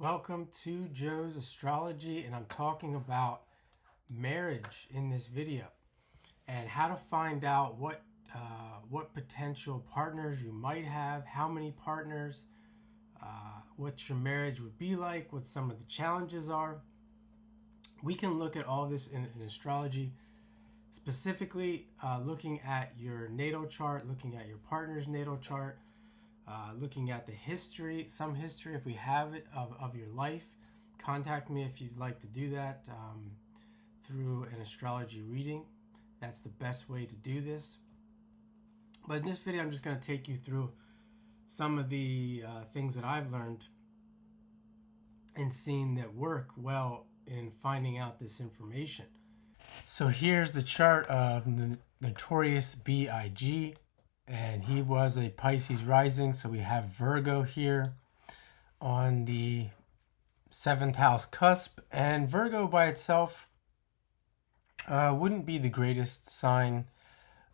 Welcome to Joe's Astrology, and I'm talking about marriage in this video and how to find out what potential partners you might have, how many partners, what your marriage would be like, what some of the challenges are. We can look at all this in astrology, specifically looking at your natal chart, looking at your partner's natal chart, looking at the history, some history if we have it, of your life. Contact me if you'd like to do that through an astrology reading. That's the best way to do this. But in this video, I'm just going to take you through some of the things that I've learned and seen that work well in finding out this information. So here's the chart of Notorious B.I.G. and he was a Pisces rising, so we have Virgo here on the 7th house cusp, and Virgo by itself wouldn't be the greatest sign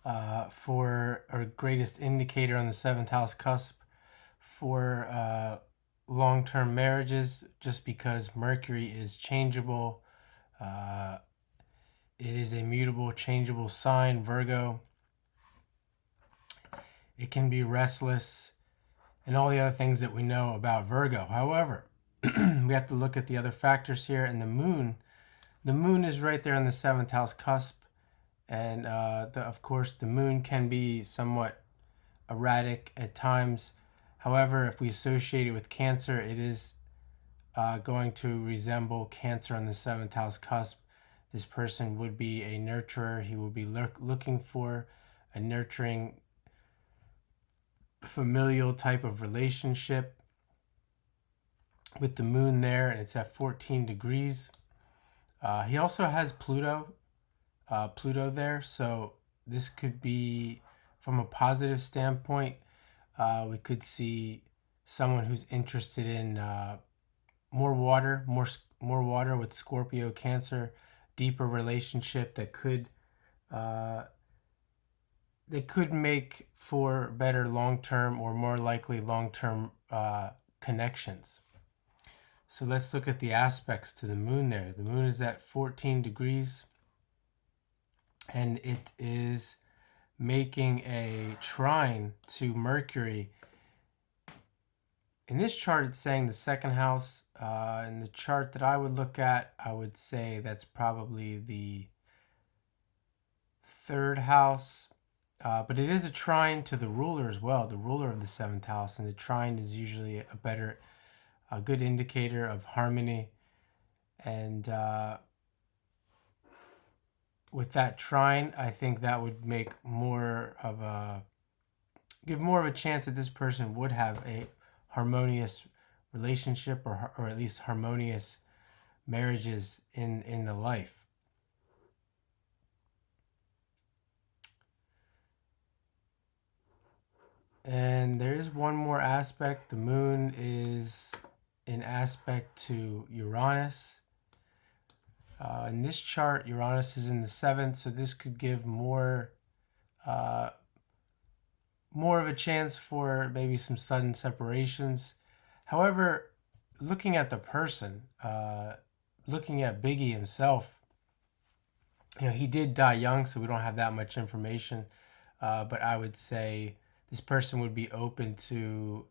or greatest indicator on the 7th house cusp for long-term marriages, just because Mercury is changeable. It is a mutable, changeable sign, Virgo. It can be restless and all the other things that we know about Virgo. However, we have to look at the other factors here, and the moon is right there on the 7th house cusp, and of course the moon can be somewhat erratic at times. However, if we associate it with Cancer, it is going to resemble Cancer on the 7th house cusp. This person would be a nurturer. He will be looking for a nurturing, familial type of relationship with the moon there, and it's at 14 degrees. He also has Pluto there, so this could be, from a positive standpoint, we could see someone who's interested in more water with Scorpio, Cancer, deeper relationship that could make for better long-term, or more likely long-term connections. So let's look at the aspects to the moon there. The moon is at 14 degrees, and it is making a trine to Mercury. In this chart, it's saying the 2nd house. In the chart that I would look at, I would say that's probably the 3rd house. But it is a trine to the ruler as well, the ruler of the 7th house, and the trine is usually a good indicator of harmony. And with that trine, I think that would make give more of a chance that this person would have a harmonious relationship, or at least harmonious marriages in the life. And there is one more aspect. The moon is in aspect to Uranus. In this chart, Uranus is in the 7th, so this could give more of a chance for maybe some sudden separations. However, looking at the person, looking at Biggie himself, he did die young, so we don't have that much information. But I would say this person would be open to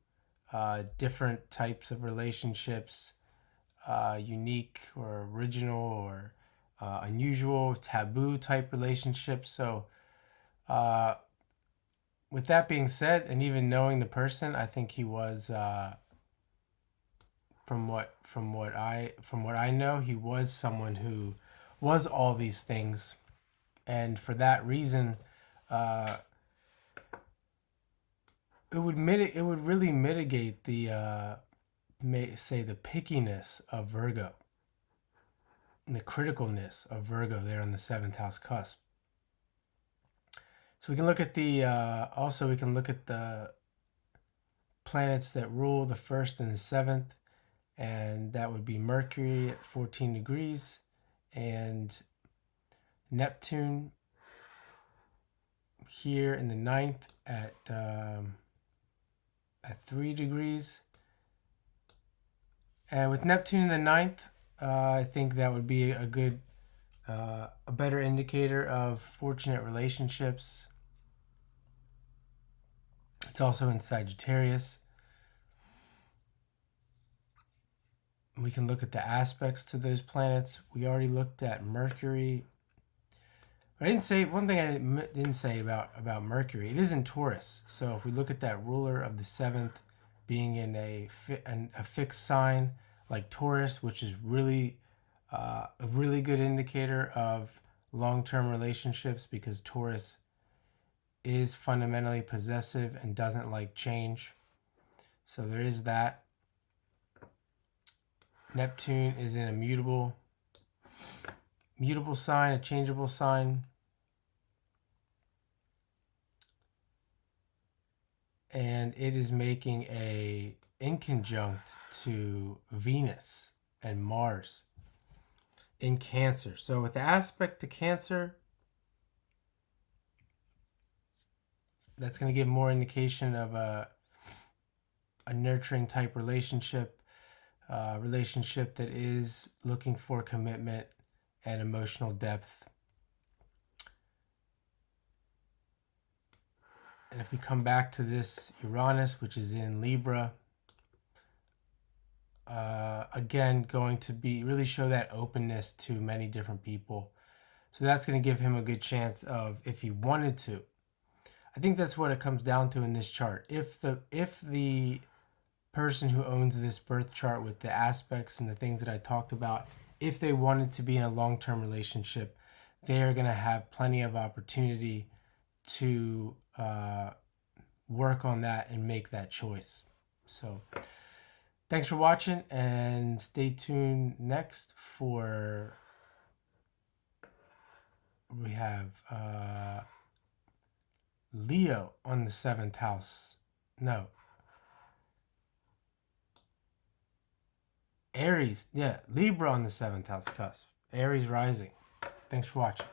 different types of relationships, unique or original or unusual, taboo type relationships. So with that being said, and even knowing the person, I think he was, from what I know, he was someone who was all these things, and for that reason, it would really mitigate the the pickiness of Virgo and the criticalness of Virgo there on the 7th house cusp. So we can look at also we can look at the planets that rule the 1st and the 7th, and that would be Mercury at 14 degrees and Neptune here in the 9th at 3 degrees. And with Neptune in the ninth, I think that would be a good, a better indicator of fortunate relationships. It's also in Sagittarius. We can look at the aspects to those planets. We already looked at Mercury. I didn't say one thing. I didn't say about Mercury. It is in Taurus. So if we look at that ruler of the seventh being in a fixed sign like Taurus, which is really a really good indicator of long-term relationships, because Taurus is fundamentally possessive and doesn't like change. So there is that. Neptune is in a mutable sign, a changeable sign. And it is making a inconjunct to Venus and Mars in Cancer. So with the aspect to Cancer, that's going to give more indication of a nurturing type relationship, relationship that is looking for commitment and emotional depth. And if we come back to this Uranus, which is in Libra, again, going to be really show that openness to many different people. So that's going to give him a good chance of, if he wanted to. I think that's what it comes down to in this chart. If the person who owns this birth chart with the aspects and the things that I talked about, if they wanted to be in a long-term relationship, they are going to have plenty of opportunity to work on that and make that choice. So thanks for watching, and stay tuned next for, we have Leo on the 7th house. No. Aries. Yeah, Libra on the 7th house cusp. Aries rising. Thanks for watching.